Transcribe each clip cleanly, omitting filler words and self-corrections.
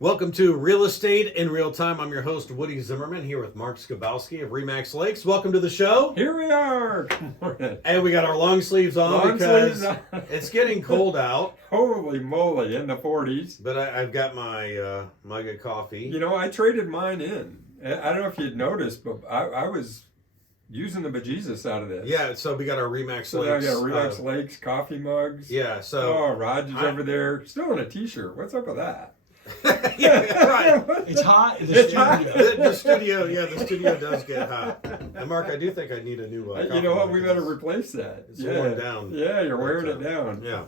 Welcome to Real Estate in Real Time. I'm your host, Woody Zimmerman, here with Mark Skabowski of Remax Lakes. Welcome to the show. Here we are. Good morning. And we got our long sleeves on because it's getting cold out. Holy moly, in the 40s. But I've got my mug of coffee. You know, I traded mine in. I don't know if you'd noticed, but I was using the bejesus out of this. Yeah, so we got our Remax Lakes. So I got Remax Lakes coffee mugs. Yeah, so. Oh, Roger's over there. Still in a t-shirt. What's up with that? Yeah, right. It's hot in the It's studio. hot. The studio, yeah, the studio does get hot. And Mark, I do think I need a new coffee You know what? mug. We better replace that. It's worn down. Yeah, you're wearing it down. Yeah.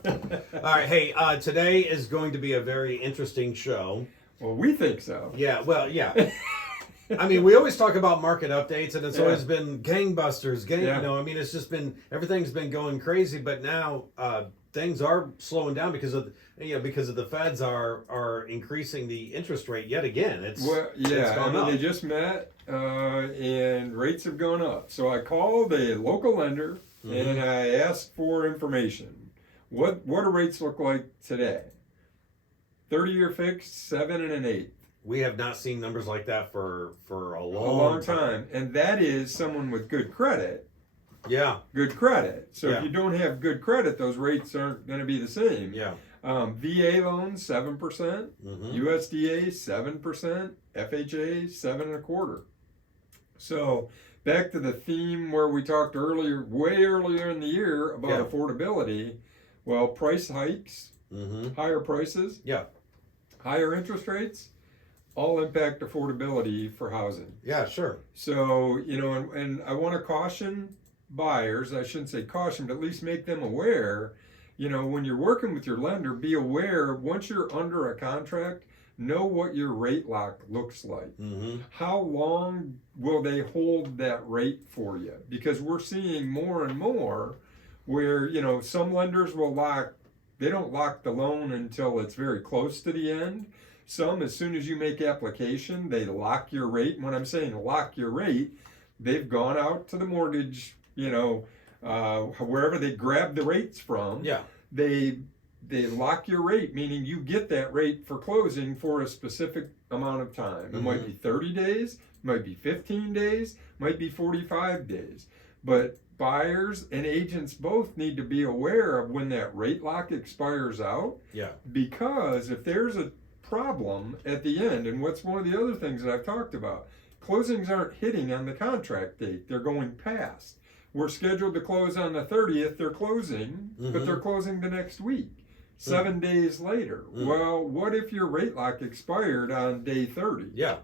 All right, hey, today is going to be a very interesting show. Well, we think so. Yeah, well, yeah. I mean, we always talk about market updates, and it's always been gangbusters. You know, I mean, it's just been, everything's been going crazy, but now things are slowing down because of the Feds are increasing the interest rate yet again. It's gone up. They just met and rates have gone up. So I called a local lender and I asked for information. What do rates look like today? 30-year fixed, 7 1/8. We have not seen numbers like that for a long time. And that is someone with good credit. Yeah. Good credit. So Yeah. if you don't have good credit, those rates aren't going to be the same. Yeah. VA loans 7%, USDA 7%, FHA 7.25%. So back to the theme where we talked earlier, way earlier in the year about affordability. Well, price hikes, higher prices, higher interest rates, all impact affordability for housing. Yeah, sure. So, you know, and I want to caution buyers, I shouldn't say caution, but at least make them aware, you know, when you're working with your lender, be aware, once you're under a contract, know what your rate lock looks like. How long will they hold that rate for you? Because we're seeing more and more where, you know, some lenders will they don't lock the loan until it's very close to the end. Some, as soon as you make application, they lock your rate. And when I'm saying lock your rate, they've gone out to the mortgage, you know, wherever they grab the rates from. Yeah. They lock your rate, meaning you get that rate for closing for a specific amount of time. It might be 30 days, might be 15 days, might be 45 days. But buyers and agents both need to be aware of when that rate lock expires out. Yeah. Because if there's a problem at the end, and what's one of the other things that I've talked about, closings aren't hitting on the contract date, they're going past. We're scheduled to close on the 30th, they're closing, but they're closing the next week, 7 days later. Well, what if your rate lock expired on day 30? Yeah.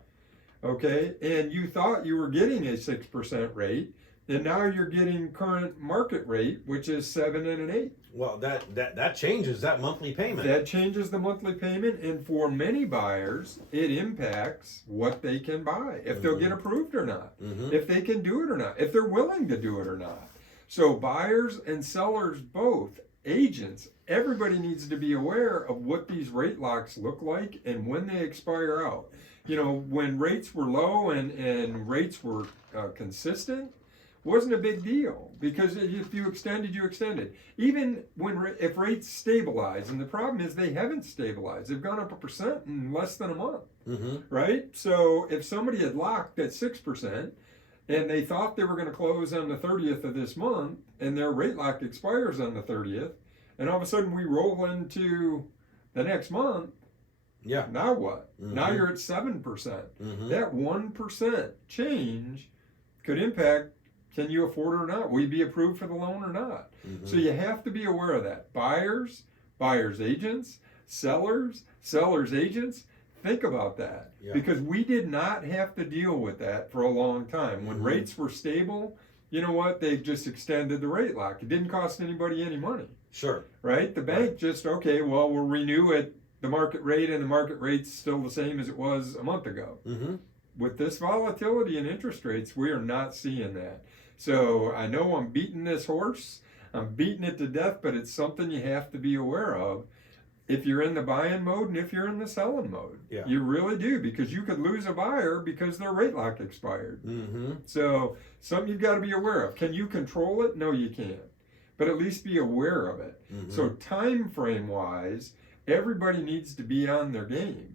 Okay, and you thought you were getting a 6% rate, and now you're getting current market rate, which is 7 1/8. Well, that changes that monthly payment. That changes the monthly payment, and for many buyers, it impacts what they can buy, if they'll get approved or not, if they can do it or not, if they're willing to do it or not. So buyers and sellers both, agents, everybody needs to be aware of what these rate locks look like and when they expire out. You know, when rates were low and rates were consistent, wasn't a big deal, because if you extended, you extended. Even if rates stabilize, and the problem is they haven't stabilized. They've gone up 1% in less than a month, right? So if somebody had locked at 6% and they thought they were going to close on the 30th of this month, and their rate lock expires on the 30th, and all of a sudden we roll into the next month, now what? Now you're at 7%. That 1% change could impact, can you afford it or not? Will you be approved for the loan or not? So you have to be aware of that. Buyers agents, sellers agents, think about that. Because we did not have to deal with that for a long time. When rates were stable, you know what? They just extended the rate lock. It didn't cost anybody any money. Sure. Right? The bank just, okay, well, we'll renew at the market rate, and the market rate's still the same as it was a month ago. With this volatility in interest rates, we are not seeing that. So I know I'm beating this horse, I'm beating it to death, but it's something you have to be aware of if you're in the buying mode and if you're in the selling mode. You really do, because you could lose a buyer because their rate lock expired. So something you've got to be aware of. Can you control it? No, you can't. But at least be aware of it. So time frame wise, everybody needs to be on their game.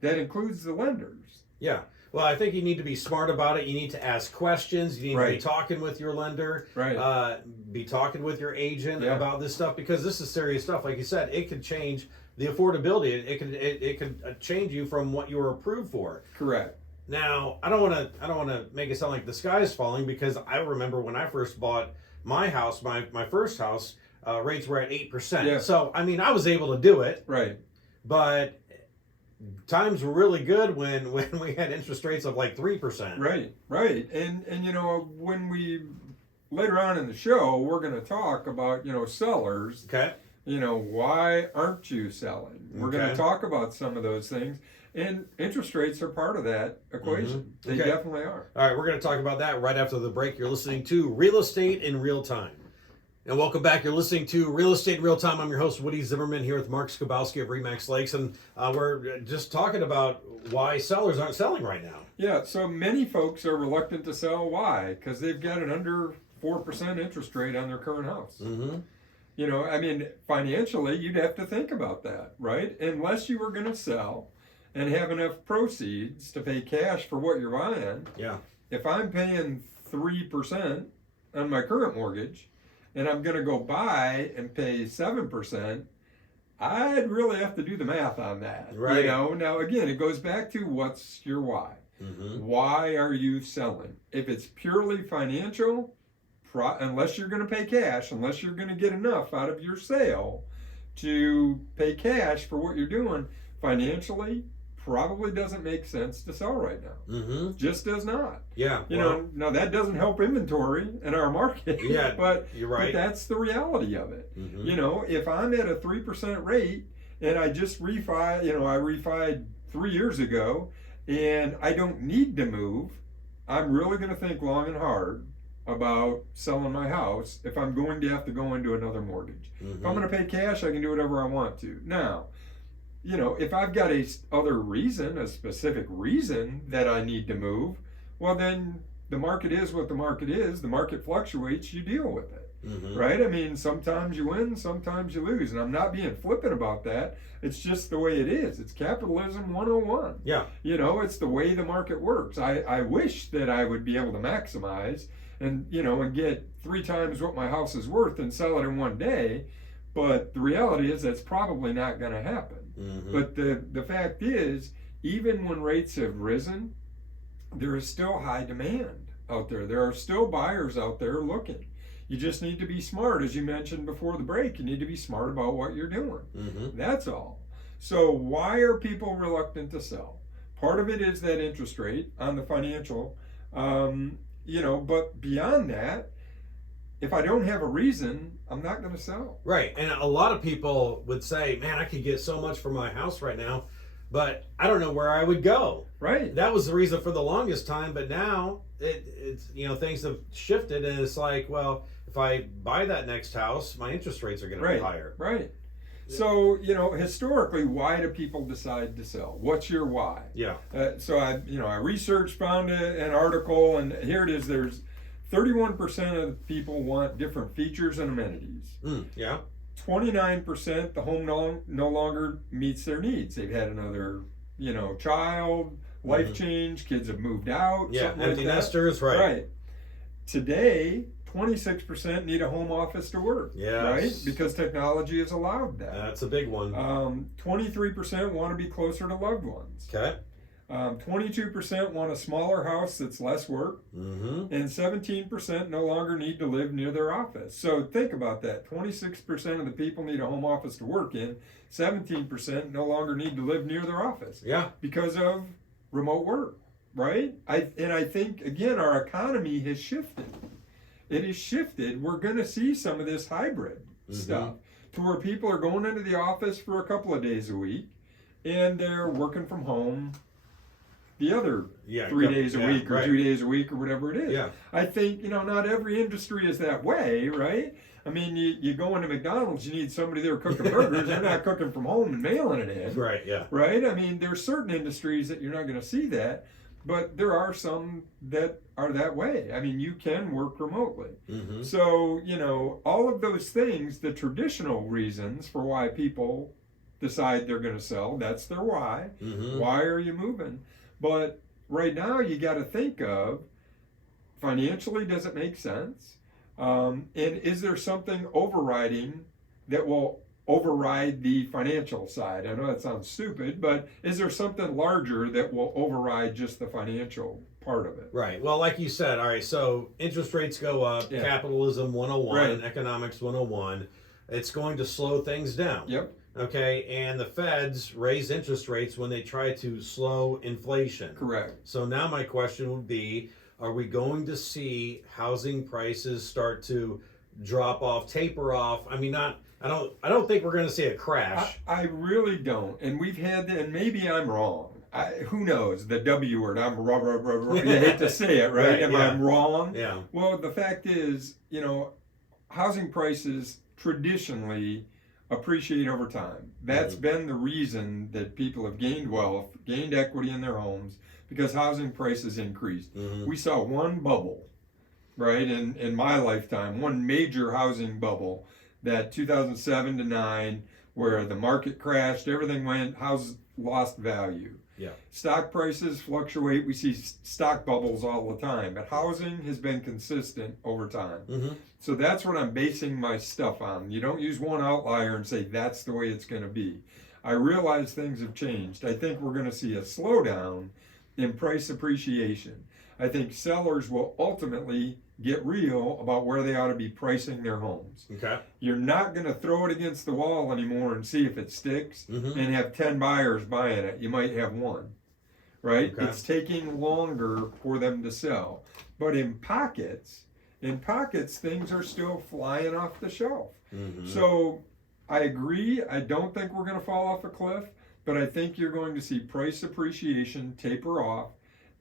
that includes the lenders. Yeah. Well, I think you need to be smart about it. You need to ask questions. You need to be talking with your lender. Right. Be talking with your agent Yeah. about this stuff, because this is serious stuff. Like you said, it could change the affordability. It could change you from what you were approved for. Correct. Now, I don't want to make it sound like the sky is falling, because I remember when I first bought my house, my first house, rates were at 8%. Yeah. So I mean, I was able to do it. Right. But times were really good when we had interest rates of like 3%. Right. And you know, when we later on in the show, we're going to talk about, you know, sellers. Okay. You know, why aren't you selling? We're going to Okay. talk about some of those things, and interest rates are part of that equation. They definitely are. All right, we're going to talk about that right after the break. You're listening to Real Estate in Real Time. And welcome back. You're listening to Real Estate in Real Time. I'm your host, Woody Zimmerman, here with Mark Skabowski of Remax Lakes. And we're just talking about why sellers aren't selling right now. Yeah, so many folks are reluctant to sell. Why? Because they've got an under 4% interest rate on their current house. Mm-hmm. You know, I mean, financially, you'd have to think about that, right? Unless you were going to sell and have enough proceeds to pay cash for what you're buying. Yeah. If I'm paying 3% on my current mortgage, and I'm going to go buy and pay 7%, I'd really have to do the math on that. Right. You know, now again, it goes back to what's your why. Mm-hmm. Why are you selling? If it's purely financial, unless you're going to pay cash, unless you're going to get enough out of your sale to pay cash for what you're doing, financially, probably doesn't make sense to sell right now. Mm-hmm. Just does not. Yeah. You know, now that doesn't help inventory in our market. Yeah, but you're right. But that's the reality of it. Mm-hmm. You know, if I'm at a 3% rate and I just refi, you know, I refied 3 years ago and I don't need to move, I'm really going to think long and hard about selling my house if I'm going to have to go into another mortgage. Mm-hmm. If I'm going to pay cash, I can do whatever I want to. Now, you know, if I've got a specific reason that I need to move, well, then the market is what the market is. The market fluctuates. You deal with it, Mm-hmm. right? I mean, sometimes you win, sometimes you lose. And I'm not being flippant about that. It's just the way it is. It's capitalism 101. Yeah. You know, it's the way the market works. I wish that I would be able to maximize and, you know, and get 3 times what my house is worth and sell it in one day. But the reality is that's probably not going to happen. Mm-hmm. But the fact is, even when rates have risen, there is still high demand out there. There are still buyers out there looking. You just need to be smart, as you mentioned before the break. You need to be smart about what you're doing. Mm-hmm. That's all. So why are people reluctant to sell? Part of it is that interest rate on the financial, you know, but beyond that, if I don't have a reason, I'm not going to sell. Right. And a lot of people would say, man, I could get so much for my house right now, but I don't know where I would go. Right. That was the reason for the longest time, but now it's, you know, things have shifted, and it's like, well, if I buy that next house, my interest rates are going to be higher. Right. So, you know, historically, why do people decide to sell? What's your why? Yeah. So I researched, found an article, and here it is. There's 31% of people want different features and amenities. Yeah. 29%, the home no longer meets their needs. They've had another, you know, child, life change, kids have moved out. Yeah, something empty like that. Nesters, right. Right. Today, 26% need a home office to work. Yes. Right? Because technology has allowed that. That's a big one. 23% want to be closer to loved ones. Okay. 22% want a smaller house that's less work, Mm-hmm. and 17% no longer need to live near their office. So think about that. 26% of the people need a home office to work in, 17% no longer need to live near their office. Yeah. Because of remote work, right? I think, again, our economy has shifted. It has shifted. We're going to see some of this hybrid stuff to where people are going into the office for a couple of days a week, and they're working from home the other 3 days a week or 2 days a week or whatever it is. Yeah. I think, you know, not every industry is that way, right? I mean, you go into McDonald's, you need somebody there cooking burgers. They're not cooking from home and mailing it in. Right, yeah. Right? I mean, there's certain industries that you're not going to see that, but there are some that are that way. I mean, you can work remotely. Mm-hmm. So, you know, all of those things, the traditional reasons for why people decide they're going to sell. That's their why. Mm-hmm. Why are you moving? But right now, you got to think of financially, does it make sense? And is there something overriding that will override the financial side? I know that sounds stupid, but is there something larger that will override just the financial part of it? Right. Well, like you said, all right, so interest rates go up, Yeah. capitalism 101, Right. economics 101. It's going to slow things down. Yep. Okay, and the feds raise interest rates when they try to slow inflation. Correct. So now my question would be, are we going to see housing prices start to drop off, taper off? I mean, I don't think we're going to see a crash. I really don't. And we've had that, and maybe I'm wrong. Who knows? The W word. You hate to say it, right? Right, Am yeah. I wrong? Yeah. Well, the fact is, housing prices traditionally appreciate over time. That's been the reason that people have gained wealth, gained equity in their homes, because housing prices increased. Mm-hmm. We saw one bubble, right, in my lifetime, one major housing bubble, that 2007 to 9, where the market crashed, everything went, houses lost value. Yeah. Stock prices fluctuate. We see stock bubbles all the time, but housing has been consistent over time. Mm-hmm. So that's what I'm basing my stuff on. You don't use one outlier and say that's the way it's going to be. I realize things have changed. I think we're going to see a slowdown in price appreciation. I think sellers will ultimately get real about where they ought to be pricing their homes. Okay. You're not going to throw it against the wall anymore and see if it sticks Mm-hmm. and have 10 buyers buying it. You might have one, right? Okay. It's taking longer for them to sell. But in pockets, things are still flying off the shelf. Mm-hmm. So I agree. I don't think we're going to fall off a cliff, but I think you're going to see price appreciation taper off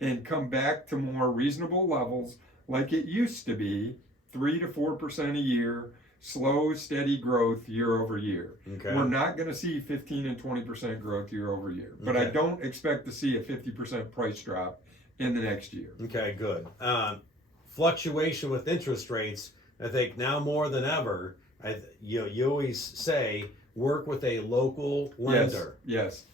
and come back to more reasonable levels like it used to be, 3 to 4% a year, slow, steady growth year over year. Okay. We're not going to see 15 and 20% growth year over year, but I Okay. don't expect to see a 50% price drop in the next year. Okay, good. Fluctuation with interest rates, I think now more than ever, you always say work with a local lender. Yes.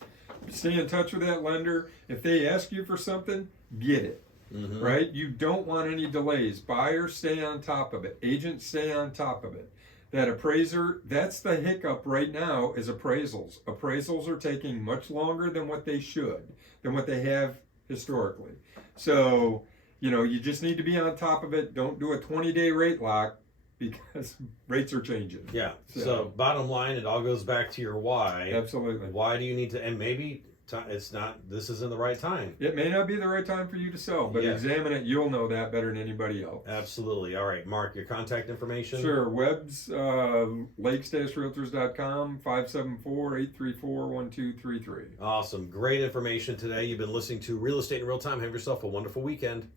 Stay in touch with that lender. If they ask you for something, get it. Mm-hmm. Right? You don't want any delays. Buyers stay on top of it. Agents stay on top of it. That appraiser, that's the hiccup right now, is appraisals. Appraisals are taking much longer than what they should, than what they have historically. So, you just need to be on top of it. Don't do a 20-day rate lock because rates are changing. Yeah. So bottom line, it all goes back to your why. Absolutely. Why do you need to, and maybe this isn't the right time. It may not be the right time for you to sell, but examine it. You'll know that better than anybody else. Absolutely. All right, Mark, your contact information? Sure. Web's lakes-realtors.com, 574-834-1233. Awesome. Great information today. You've been listening to Real Estate in Real Time. Have yourself a wonderful weekend.